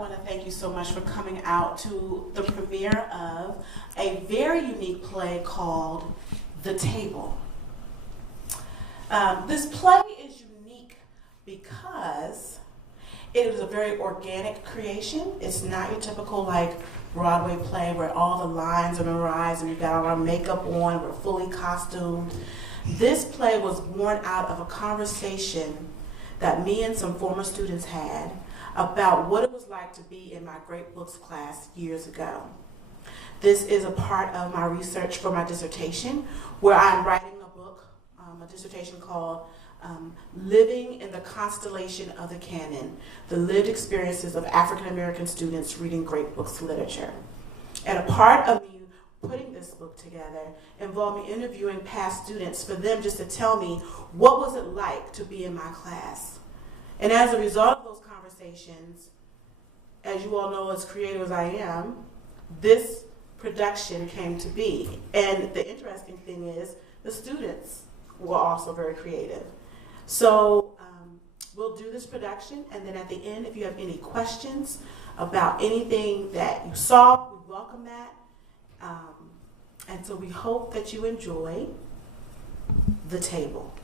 want to thank you so much for coming out to the premiere of a very unique play called The Table. This play is unique because it is a very organic creation. It's not your typical like Broadway play where all the lines are memorized and we've got all our makeup on, we're fully costumed. This play was born out of a conversation that me and some former students had about what it was like to be in my Great Books class years ago. This is a part of my research for my dissertation where I'm writing a book, a dissertation called Living in the Constellation of the Canon, the lived experiences of African American students reading Great Books literature. And a part of me putting this book together involved me interviewing past students for them just to tell me what was it like to be in my class. And as a result of those conversations, as you all know, as creative as I am, this production came to be. And the interesting thing is the students were also very creative. So we'll do this production, and then at the end, if you have any questions about anything that you saw, we welcome that. And so we hope that you enjoy The Table.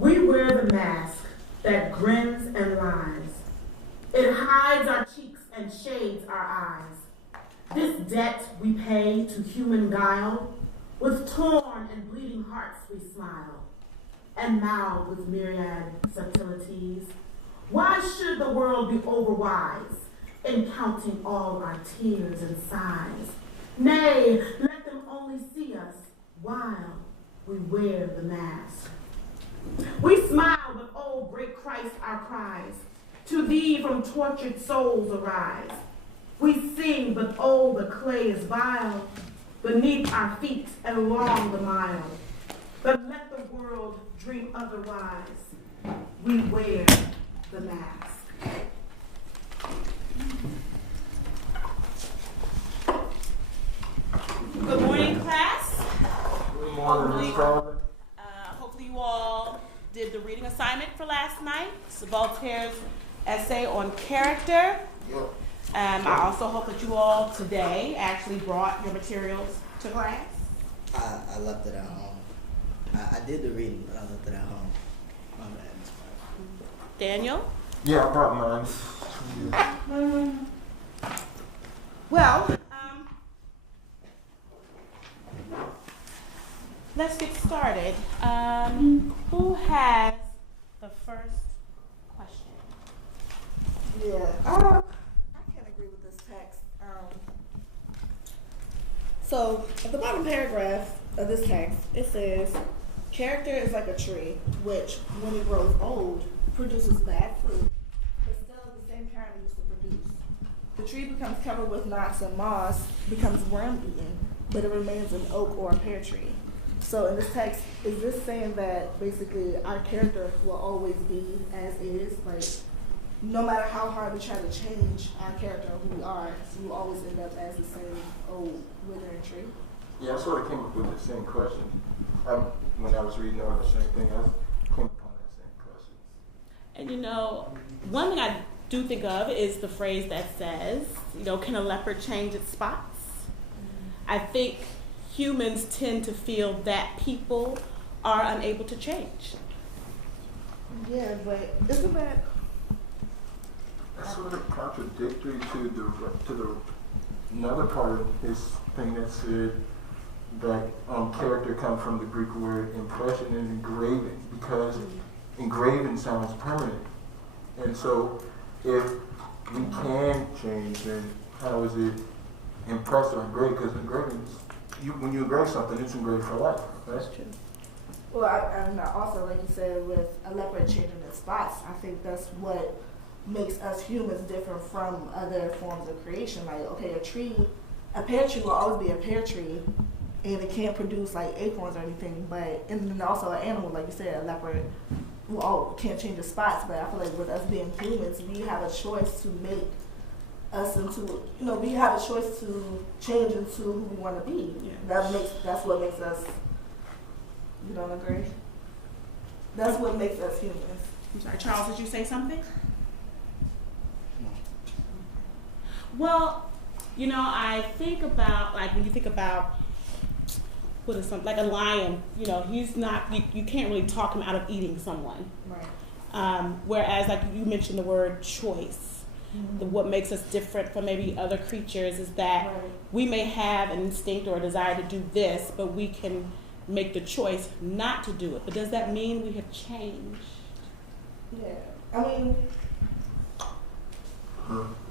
We wear the mask that grins and lies. It hides our cheeks and shades our eyes. This debt we pay to human guile, with torn and bleeding hearts we smile, and mouthed with myriad subtleties. Why should the world be overwise in counting all our tears and sighs? Nay, let them only see us while we wear the mask. We smile, but oh, great Christ, our cries to thee from tortured souls arise. We sing, but oh, the clay is vile beneath our feet and along the mile. But let the world dream otherwise. We wear the mask. Good morning, class. Good morning, Ms. Carter. Hopefully you all did the reading assignment for last night. It's Voltaire's essay on character. Yep. I also hope that you all today actually brought your materials to class. I left it at home. I did the reading, but I left it at home. My bad, Ms. Carter. Daniel? Yeah, I brought mine. Well, let's get started. Who has the first question? Yeah, I can't agree with this text. So at the bottom paragraph of this text, it says, character is like a tree, which when it grows old, produces bad fruit, but still the same kind it used to produce. The tree becomes covered with knots and moss, becomes worm-eaten, but it remains an oak or a pear tree. So in this text, is this saying that basically our character will always be as is? Like, no matter how hard we try to change our character or who we are, we will always end up as the same old withering tree? Yeah, I sort of came up with the same question. When I was reading over the same thing, I came upon that same question. And you know, one thing I do think of is the phrase that says, you know, can a leopard change its spots? I think humans tend to feel that people are unable to change. Yeah, but isn't that... That's sort of contradictory to the another part of his thing that said that character comes from the Greek word impression and engraving, because engraving sounds permanent. And so if we can change, then how is it impressed or engraved? Because engraving, when you engrave something, it's engraved for life. That's true. Well, and also, like you said, with a leopard changing its spots, I think that's what makes us humans different from other forms of creation. Like, okay, a pear tree will always be a pear tree, and it can't produce like acorns or anything. But and then also an animal, like you said, a leopard, can't change its spots. But I feel like with us being humans, we have a choice to make us into, we have a choice to change into who we want to be. Yeah. That's what makes us. You don't agree? That's what makes us humans. I'm sorry, Charles, did you say something? Well, you know, I think about, like, when you think about, what is something, like a lion, you know, he's not, you can't really talk him out of eating someone. Right. Whereas, like, you mentioned the word choice. What makes us different from maybe other creatures is that we may have an instinct or a desire to do this, but we can make the choice not to do it. But does that mean we have changed? Yeah. I mean,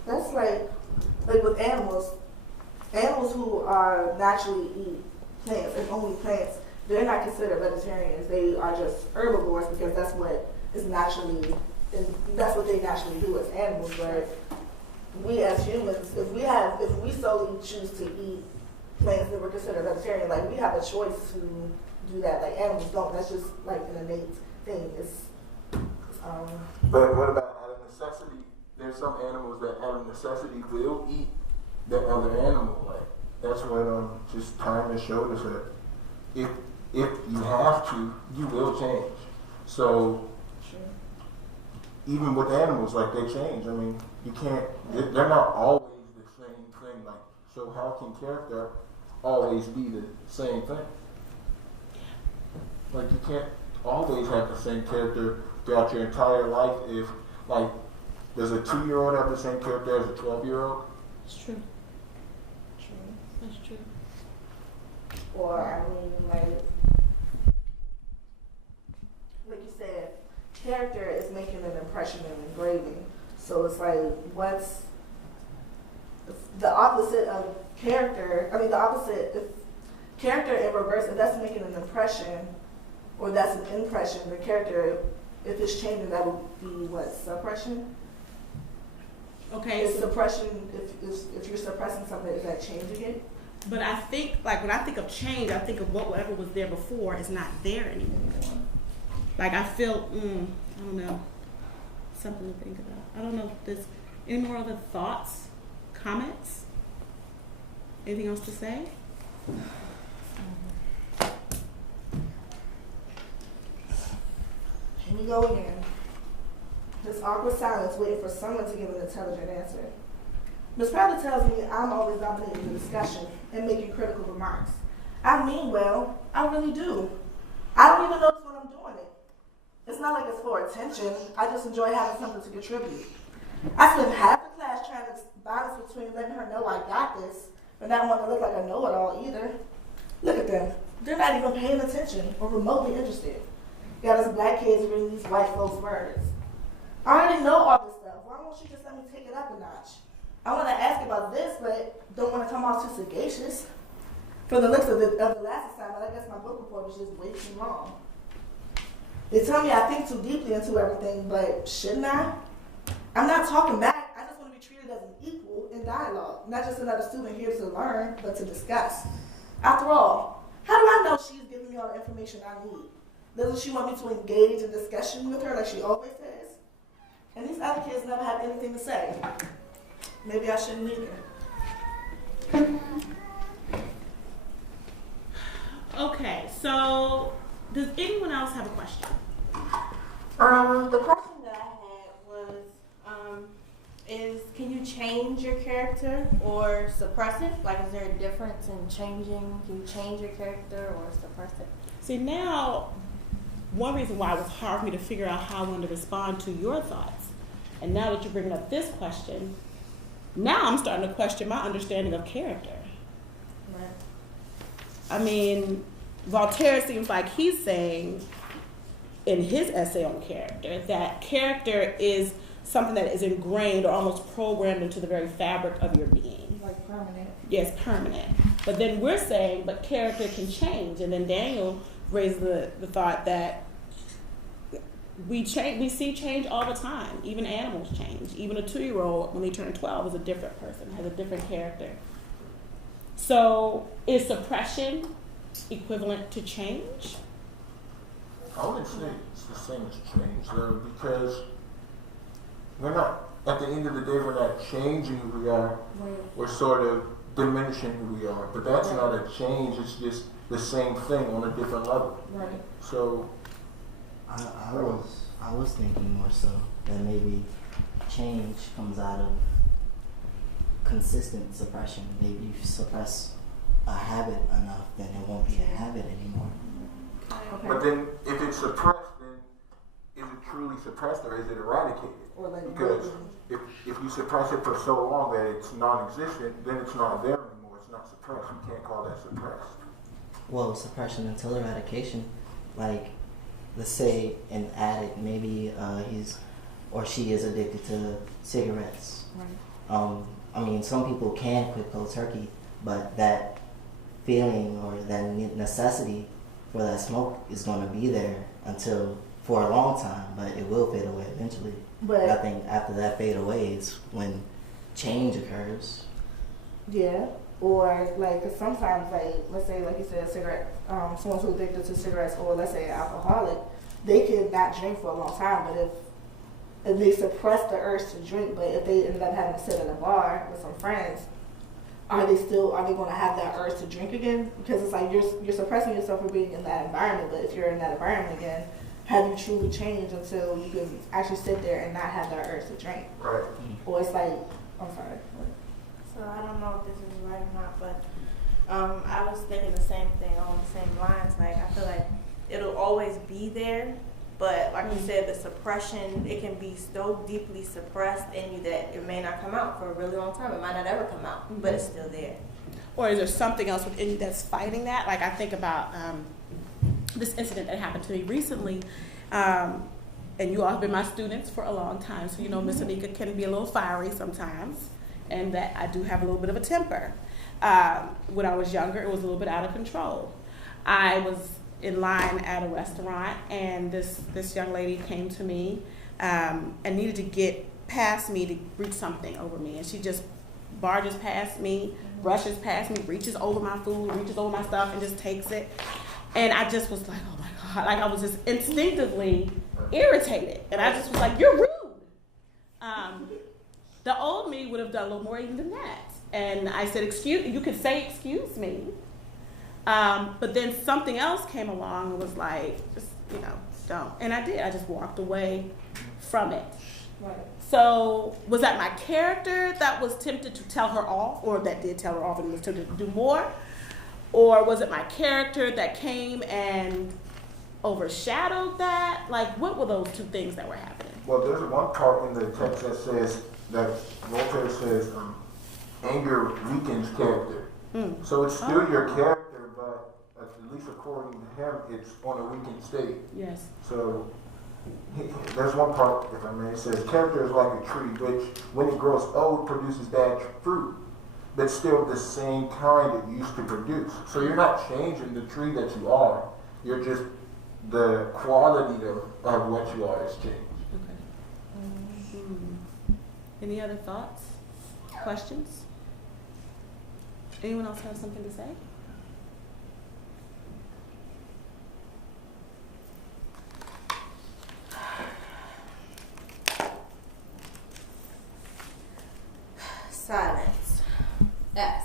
that's like with animals who are naturally eat plants and only plants, they're not considered vegetarians. They are just herbivores because that's what is naturally, and that's what they naturally do as animals. But we as humans, if we solely choose to eat plants that we're considered vegetarian, like we have a choice to do that. Like animals don't. That's just like an innate thing. But what about out of necessity? There's some animals that out of necessity will eat the other animal. Like that's what just time has showed us that if you have to, you will change. So even with animals, like they change. I mean, you can't. They're not always the same thing. Like so, how can character always be the same thing? Like you can't always have the same character throughout your entire life. If like does a 2-year-old have the same character as a 12-year-old? It's true. That's true. Or I mean, like you said, character is making an impression and engraving. So it's like, what's the opposite of character? I mean, the opposite, if character in reverse, if that's making an impression, or that's an impression, the character, if it's changing, that would be what, suppression? Okay. Is suppression, if you're suppressing something, is that changing it? But I think, like, when I think of change, I think of whatever was there before is not there anymore. Like, I feel, I don't know, something to think about. I don't know if there's any more other thoughts, comments? Anything else to say? Here we go again. This awkward silence waiting for someone to give an intelligent answer. Ms. Crowder tells me I'm always dominating the discussion and making critical remarks. I mean well, I really do. I don't even notice when I'm doing it. It's not like it's for attention. I just enjoy having something to contribute. I spend half the class trying to balance between letting her know I got this, but not wanting to look like I know it all either. Look at them. They're not even paying attention or remotely interested. Got us black kids reading these white folks' words. I already know all this stuff. Why won't you just let me take it up a notch? I want to ask about this, but don't want to come off too sagacious. For the looks of the last assignment, I guess my book report was just way too long. They tell me I think too deeply into everything, but shouldn't I? I'm not talking back. I just want to be treated as an equal in dialogue, not just another student here to learn, but to discuss. After all, how do I know she's giving me all the information I need? Doesn't she want me to engage in discussion with her like she always says? And these other kids never have anything to say. Maybe I shouldn't either. Okay, so does anyone else have a question? The question that I had was, can you change your character or suppress it? Like, is there a difference in changing? Can you change your character or suppress it? See, now, one reason why it was hard for me to figure out how I wanted to respond to your thoughts, and now that you're bringing up this question, now I'm starting to question my understanding of character. Right. I mean, Voltaire seems like he's saying in his essay on character that character is something that is ingrained or almost programmed into the very fabric of your being. Like permanent. Yes, permanent. But then we're saying, but character can change. And then Daniel raised the thought that we see change all the time. Even animals change. Even a 2-year-old, when they turn 12, is a different person, has a different character. So is suppression equivalent to change? I wouldn't say it's the same as change, though, because we're not, at the end of the day, we're not changing who we are. Right. We're sort of diminishing who we are. But that's not a change, it's just the same thing on a different level. Right. So, I was thinking more so that maybe change comes out of consistent suppression. Maybe if you suppress a habit enough, then it won't be a habit anymore. Okay. But then, if it's suppressed, then is it truly suppressed or is it eradicated? Or like Because if you suppress it for so long that it's non-existent, then it's not there anymore. It's not suppressed. You can't call that suppressed. Well, suppression until eradication, like let's say an addict, maybe he's or she is addicted to cigarettes. Right. I mean, some people can quit cold turkey, but that feeling or that necessity for that smoke is going to be there until for a long time, but it will fade away eventually. But I think after that fade away is when change occurs. yeah, or like 'cause sometimes, like let's say, like you said, cigarette, someone who's addicted to cigarettes, or let's say an alcoholic, they could not drink for a long time, but if they suppress the urge to drink, but if they ended up having to sit at a bar with some friends, are they going to have that urge to drink again? Because it's like you're suppressing yourself from being in that environment, but if you're in that environment again, have you truly changed until you can actually sit there and not have that urge to drink? Right. Or it's like, I'm sorry. So I don't know if this is right or not, but I was thinking the same thing on the same lines. Like, I feel like it'll always be there, but like you said, the suppression, it can be so deeply suppressed in you that it may not come out for a really long time. It might not ever come out, but it's still there. Or is there something else within you that's fighting that? Like I think about this incident that happened to me recently, and you all have been my students for a long time, so you know Miss Anika can be a little fiery sometimes, and that I do have a little bit of a temper. When I was younger, it was a little bit out of control. I was in line at a restaurant, and this young lady came to me and needed to get past me to reach something over me, and she just barges past me, brushes past me, reaches over my food, reaches over my stuff, and just takes it. And I just was like, oh my God, like I was just instinctively irritated, and I just was like, you're rude. The old me would have done a little more even than that. And I said, you could say excuse me. But then something else came along and was like, just, don't. And I did. I just walked away from it. Right. So was that my character that was tempted to tell her off, or that did tell her off and was tempted to do more? Or was it my character that came and overshadowed that? Like, what were those two things that were happening? Well, there's one part in the text that says, that Voltaire says, anger weakens character. So it's still your character, but at least according to him, it's on a weakened state. Yes. So there's one part, if I may, it says, character is like a tree, which when it grows old produces bad fruit, but still the same kind it used to produce. So you're not changing the tree that you are. You're just, the quality of what you are is changed. Okay. Any other thoughts? Questions? Anyone else have something to say? Silence. S.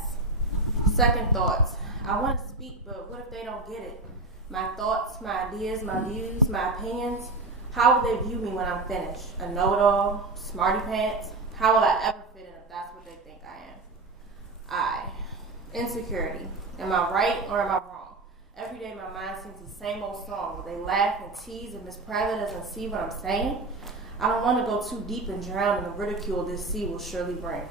Second thoughts. I want to speak, but what if they don't get it? My thoughts, my ideas, my views, my opinions. How will they view me when I'm finished? A know-it-all? Smarty pants? How will I ever fit in if that's what they think I am? Insecurity. Am I right or am I wrong? Every day my mind sings the same old song where they laugh and tease and Miss Prather doesn't see what I'm saying. I don't want to go too deep and drown in the ridicule this sea will surely bring.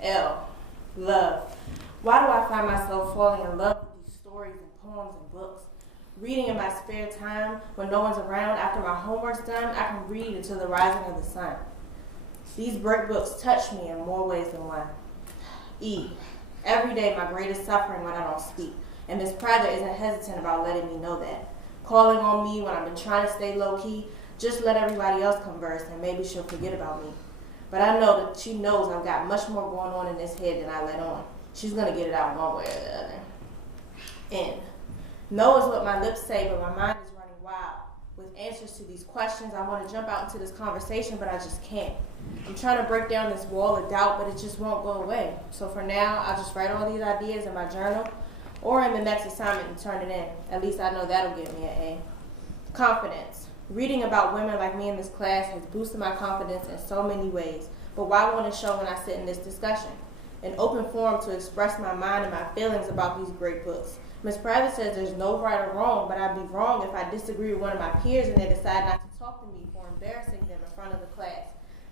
L. Love. Why do I find myself falling in love with these stories and poems and books? Reading in my spare time when no one's around after my homework's done, I can read until the rising of the sun. These break books touch me in more ways than one. E. Every day my greatest suffering when I don't speak, and Miss Prather isn't hesitant about letting me know that. Calling on me when I've been trying to stay low-key, just let everybody else converse and maybe she'll forget about me. But I know that she knows I've got much more going on in this head than I let on. She's going to get it out one way or the other. N. No is what my lips say, but my mind is running wild. With answers to these questions, I want to jump out into this conversation, but I just can't. I'm trying to break down this wall of doubt, but it just won't go away. So for now, I'll just write all these ideas in my journal or in the next assignment and turn it in. At least I know that'll get me an A. Confidence. Reading about women like me in this class has boosted my confidence in so many ways. But why won't it show when I sit in this discussion? An open forum to express my mind and my feelings about these great books. Ms. Private says there's no right or wrong, but I'd be wrong if I disagree with one of my peers and they decide not to talk to me for embarrassing them in front of the class.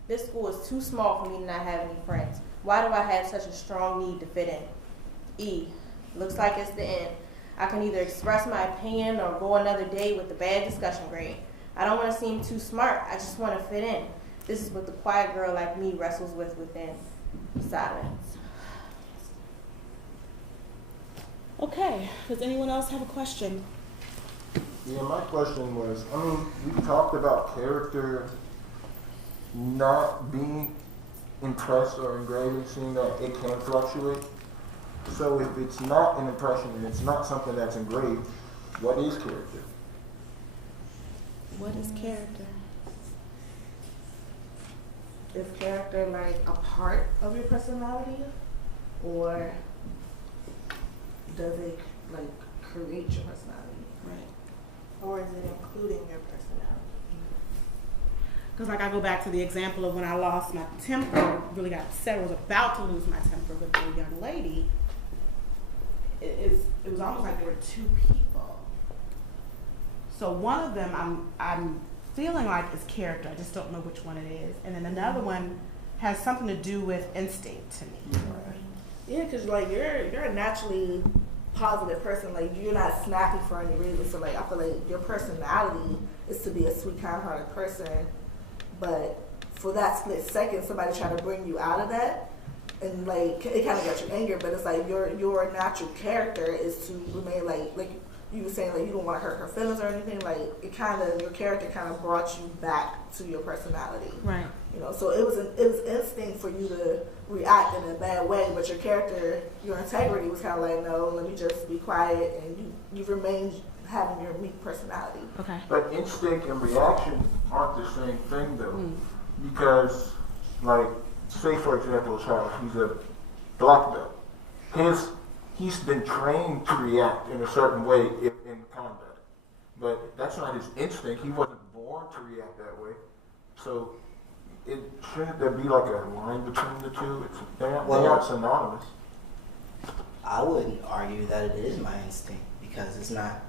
This school is too small for me to not have any friends. Why do I have such a strong need to fit in? E. Looks like it's the end. I can either express my opinion or go another day with a bad discussion grade. I don't want to seem too smart. I just want to fit in. This is what the quiet girl like me wrestles with within. Silence. Okay, does anyone else have a question? Yeah, my question was, I mean, we talked about character not being impressed or engraved, seeing that it can fluctuate. So if it's not an impression and it's not something that's engraved, what is character? What is character? Is character like a part of your personality, or does it like create your personality? Right. Or is it including your personality? Because like I go back to the example of when I lost my temper, really got upset, was about to lose my temper with the young lady. It was almost like there were two people. So one of them I'm feeling like is character, I just don't know which one it is. And then another one has something to do with instinct to me. Yeah, because like you're a naturally positive person. Like you're not snappy for any reason. So like I feel like your personality is to be a sweet, kind-hearted person. But for that split second, somebody trying to bring you out of that, and like it kind of got you angry. But it's like your natural character is to remain like you were saying, like you don't want to hurt her feelings or anything. Like it kind of, your character kind of brought you back to your personality. Right. You know, so it was instinct for you to react in a bad way, but your character, your integrity was kind of like, no, let me just be quiet, and you remained having your meek personality. Okay. But instinct and reaction aren't the same thing though, because like say for example Charles, he's a black belt. He's been trained to react in a certain way in combat, but that's not his instinct. He wasn't born to react that way. So shouldn't there be like a line between the two? They aren't synonymous. I wouldn't argue that it is my instinct because it's not.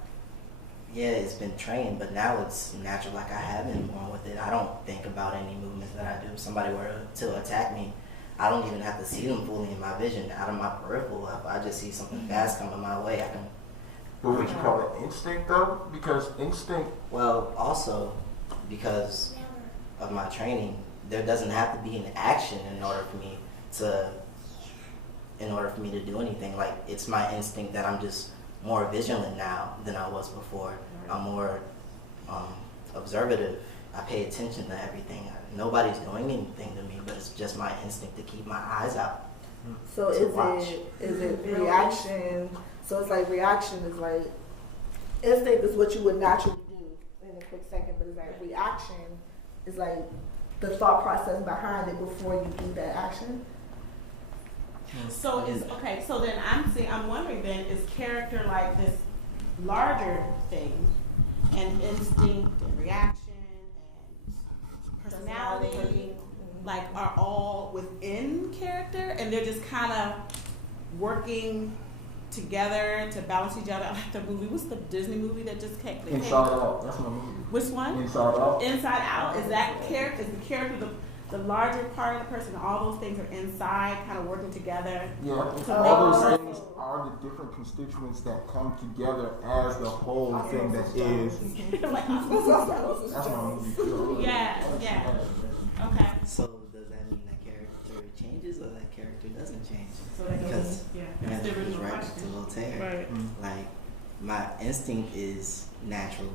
Yeah, it's been trained, but now it's natural. Like I have been born with it. I don't think about any movements that I do. If somebody were to attack me, I don't even have to see them fully in my vision. Out of my peripheral, if I just see something fast coming my way, I can. But would you call it instinct though? Because instinct. Well, also because of my training, there doesn't have to be an action in order for me to do anything. Like it's my instinct that I'm just more vigilant now than I was before. I'm more observative. I pay attention to everything. Nobody's doing anything to me, but it's just my instinct to keep my eyes out. So is it reaction? So it's like reaction is like instinct is what you would naturally do in a quick second, but it's like reaction is like the thought process behind it before you do that action. So so then I'm wondering then, is character like this larger thing, and instinct and reaction and personality like are all within character and they're just kind of working together to balance each other? Like the movie, what's the Disney movie that just came? Inside Out, that's my movie. Which one? Inside Out. Inside Out. Is that character? Is the character the larger part of the person? All those things are inside, kind of working together. Yeah, So all those things are the different constituents that come together as the whole thing that is. That's my movie. Yeah. Okay. So does that mean that character changes or that character doesn't change? So that Because that's the was original right question. to Voltaire. Right. Like my instinct is natural,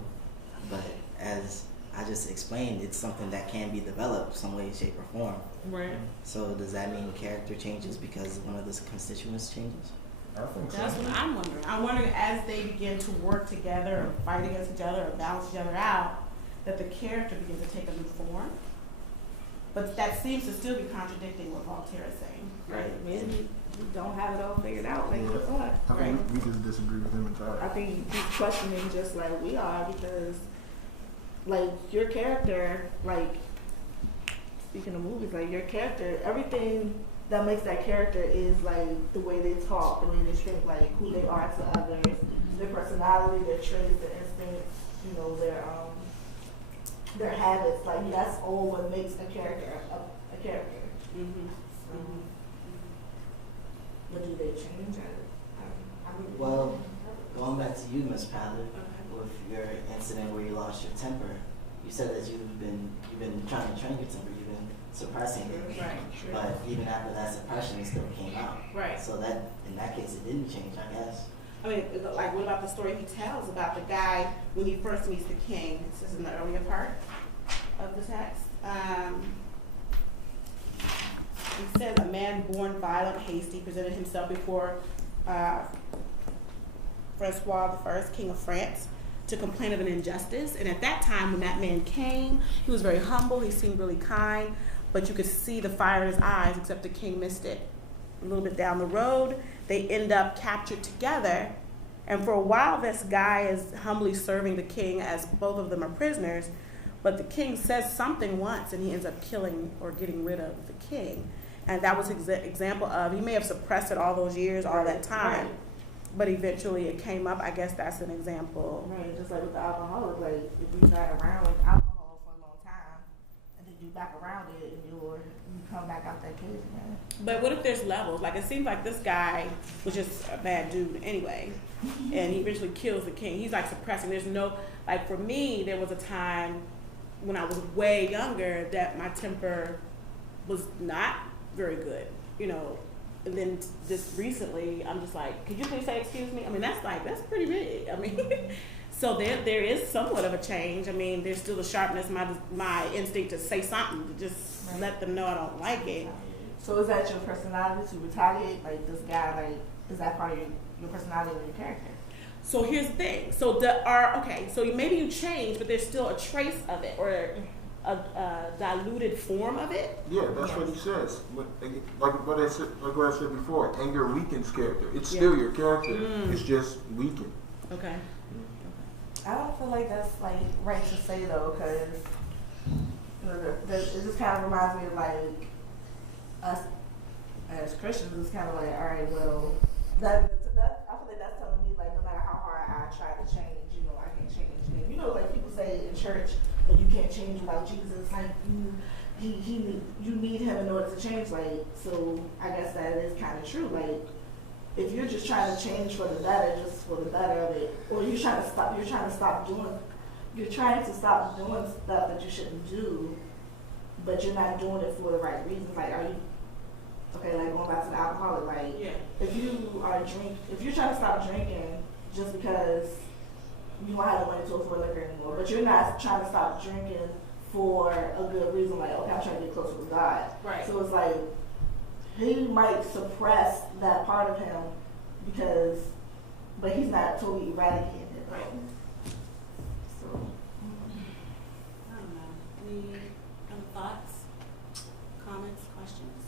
but as I just explained, it's something that can be developed some way, shape, or form. Right. So does that mean character changes because one of the constituents changes? I think so. That's what I'm wondering. I'm wondering as they begin to work together or fight against each other or balance each other out, that the character begins to take a new form. But that seems to still be contradicting what Voltaire is saying. Right. Maybe we don't have it all figured out like we thought. I think we just disagree with him entirely. I think he's questioning just like we are because like your character, like speaking of movies, like your character, everything that makes that character is like the way they talk, the way they think, like who they are to others, their personality, their traits, their instincts, you know, their habits. Like that's all what makes a character a character. Mm-hmm. But do they change? Well, going back to you, Miss Powder, with your incident where you lost your temper, you said that you've been trying to train your temper, you've been suppressing it. Right. But even after that suppression, it still came out. Right. So that in that case, it didn't change, I guess. I mean, like, what about the story he tells about the guy when he first meets the king? This is in the earlier part of the text. He says, a man born violent, hasty, presented himself before Francois I, king of France, to complain of an injustice. And at that time, when that man came, he was very humble. He seemed really kind, but you could see the fire in his eyes, except the king missed it. A little bit down the road, they end up captured together. And for a while, this guy is humbly serving the king as both of them are prisoners. But the king says something once, and he ends up killing or getting rid of the king. And that was an example of, he may have suppressed it all those years, all that time, but eventually it came up. I guess that's an example. Right, just like with the alcoholic, like if you're not around alcohol for a long time, and then you back around it, and you come back out that cage again. But what if there's levels? Like, it seems like this guy was just a bad dude anyway, and he eventually kills the king. He's like suppressing. There's no, like for me, there was a time when I was way younger that my temper was not very good, you know. And then just recently, I'm just like, could you please say excuse me? I mean, that's pretty big. I mean, so there is somewhat of a change. I mean, there's still the sharpness, my instinct to say something, to just let them know I don't like it. So is that your personality to retaliate? Like this guy, like is that part of your personality or your character? So here's the thing. So so maybe you change, but there's still a trace of it, or a diluted form of it. Yeah, that's what he says. Like what I said before, anger weakens character. It's still your character. It's just weakened. Okay. I don't feel like that's like right to say though, because it just kind of reminds me of like us as Christians. It's kind of like, all right, well, that I feel like that's telling me like no matter how hard I try to change, you know, I can't change. And you know, like people say in church, that you can't change without Jesus. Like you need him in order to change. Like, so I guess that is kind of true. Like, if you're just trying to change for the better, just for the better of it, or you're trying to stop doing stuff that you shouldn't do, but you're not doing it for the right reasons. Like, are you okay? Like going back to the alcoholic. Like, if you're trying to stop drinking just because you don't have the money to afford liquor anymore, but you're not trying to stop drinking for a good reason, like, okay, I'm trying to get closer to God. Right. So it's like, he might suppress that part of him but he's not totally eradicating it. Right. So. I don't know. Any other thoughts, comments, questions?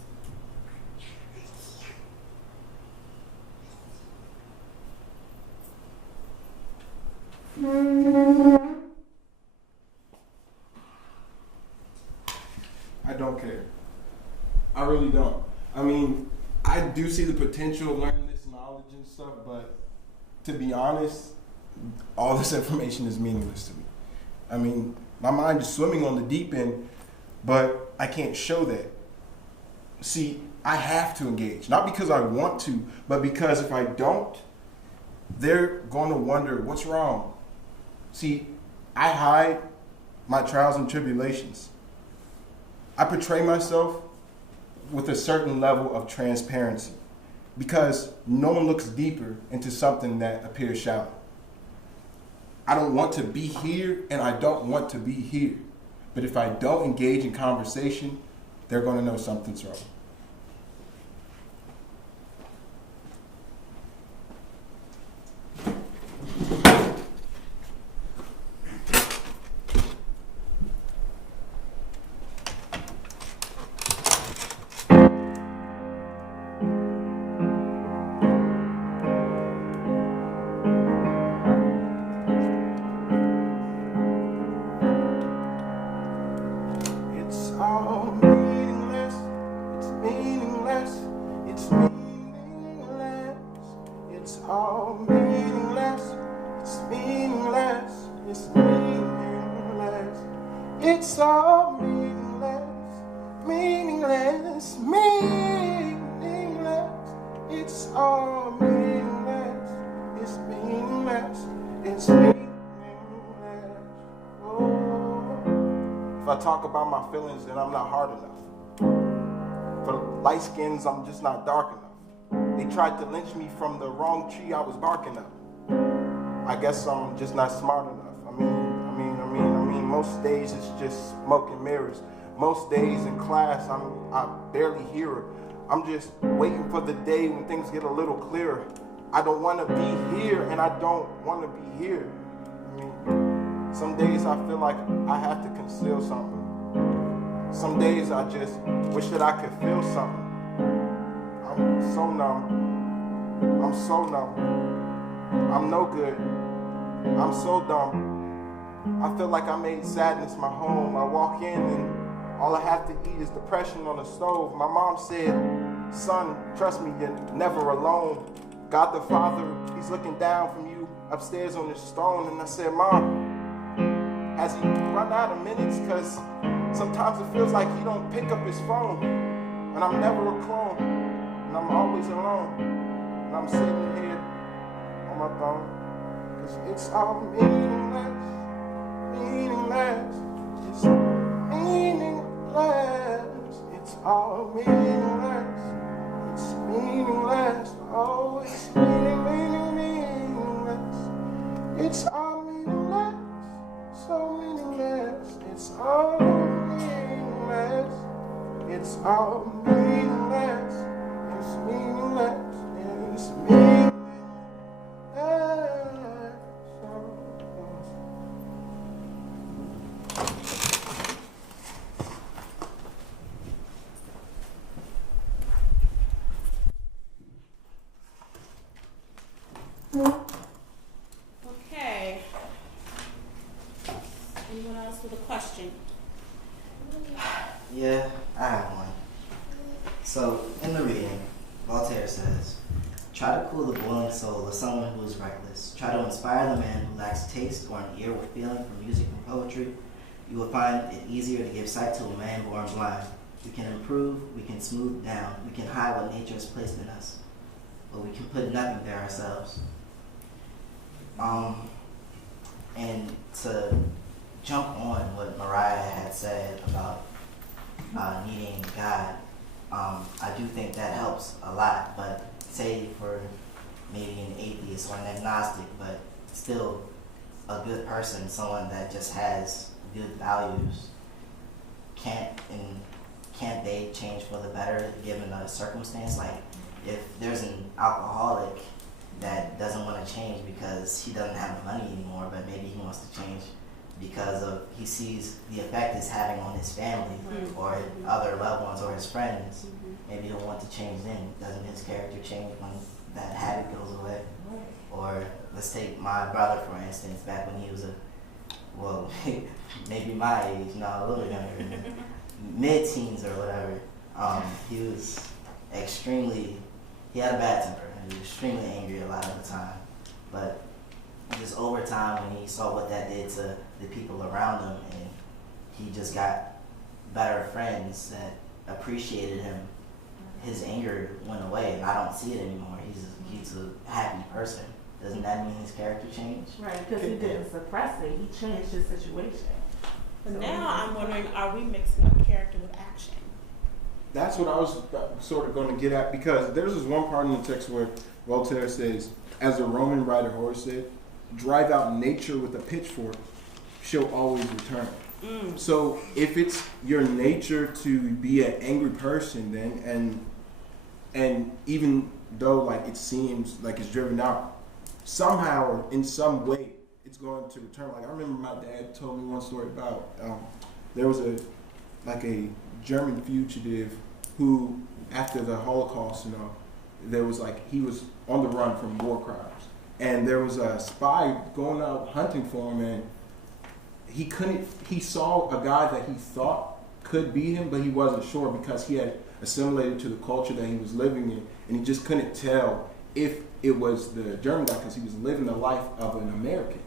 I don't care. I really don't. I mean, I do see the potential of learning this knowledge and stuff, but to be honest, all this information is meaningless to me. I mean, my mind is swimming on the deep end, but I can't show that. See, I have to engage, not because I want to, but because if I don't, they're going to wonder what's wrong. See, I hide my trials and tribulations. I portray myself with a certain level of transparency because no one looks deeper into something that appears shallow. I don't want to be here and I don't want to be here. But if I don't engage in conversation, they're going to know something's wrong. all meaningless. It's meaningless. It's meaningless. It's all meaningless. It's meaningless. It's meaningless. It's all meaningless. Meaningless. Meaningless. It's all meaningless. It's meaningless. It's meaningless. If I talk about my feelings, then I'm not hard enough. For light skins, I'm just not dark enough. They tried to lynch me from the wrong tree I was barking up. I guess I'm just not smart enough. I mean, most days it's just smoke and mirrors. Most days in class, I barely hear her. I'm just waiting for the day when things get a little clearer. I don't want to be here, and I don't want to be here. I mean, some days I feel like I have to conceal something. Some days I just wish that I could feel something. I'm so numb. I'm so numb. I'm no good. I'm so dumb. I feel like I made sadness my home. I walk in and all I have to eat is depression on the stove. My mom said, son, trust me, you're never alone. God the Father, he's looking down from you upstairs on his throne. And I said, Mom, has he run out of minutes? Because sometimes it feels like he don't pick up his phone. And I'm never a clone. And I'm always alone. And I'm sitting here on my throne. Because it's all meaningless. Meaningless. It's meaningless. It's all meaningless. It's meaningless. Oh, it's meaningless. It's all meaningless. So meaningless. It's all meaningless. It's all meaningless. It's meaningless. It's meaningless. Okay. Anyone else with a question? Yeah, I have one. So, in the reading, Voltaire says, try to cool the boiling soul of someone who is reckless. Try to inspire the man who lacks taste or an ear with feeling for music and poetry. You will find it easier to give sight to a man born blind. We can improve, we can smooth down, we can hide what nature has placed in us, but we can put nothing there ourselves. And to jump on what Mariah had said about needing God, I do think that helps a lot, but say for maybe an atheist or an agnostic, but still a good person, someone that just has good values, can't they change for the better given a circumstance? Like if there's an alcoholic that doesn't want to change because he doesn't have money anymore, but maybe he wants to change because of he sees the effect it's having on his family or other loved ones or his friends. Maybe he'll want to change then. Doesn't his character change when that habit goes away? Or let's take my brother for instance, back when he was maybe my age, no, a little younger, mid-teens or whatever. He was he had a bad temper. He was extremely angry a lot of the time. But just over time, when he saw what that did to the people around him, and he just got better friends that appreciated him, his anger went away, and I don't see it anymore. He's a happy person. Doesn't that mean his character changed? Right, because he didn't suppress it. He changed his situation. But now I'm wondering, are we mixing up character with action? That's what I was sort of going to get at, because there's this one part in the text where Voltaire says, as the Roman writer Horace said, drive out nature with a pitchfork, she'll always return. So if it's your nature to be an angry person then, and even though like it seems like it's driven out, somehow or in some way it's going to return. Like I remember my dad told me one story about there was a German fugitive who, after the Holocaust, there was he was on the run from war crimes, and there was a spy going out hunting for him, and he saw a guy that he thought could be him, but he wasn't sure because he had assimilated to the culture that he was living in, and he just couldn't tell if it was the German guy because he was living the life of an American.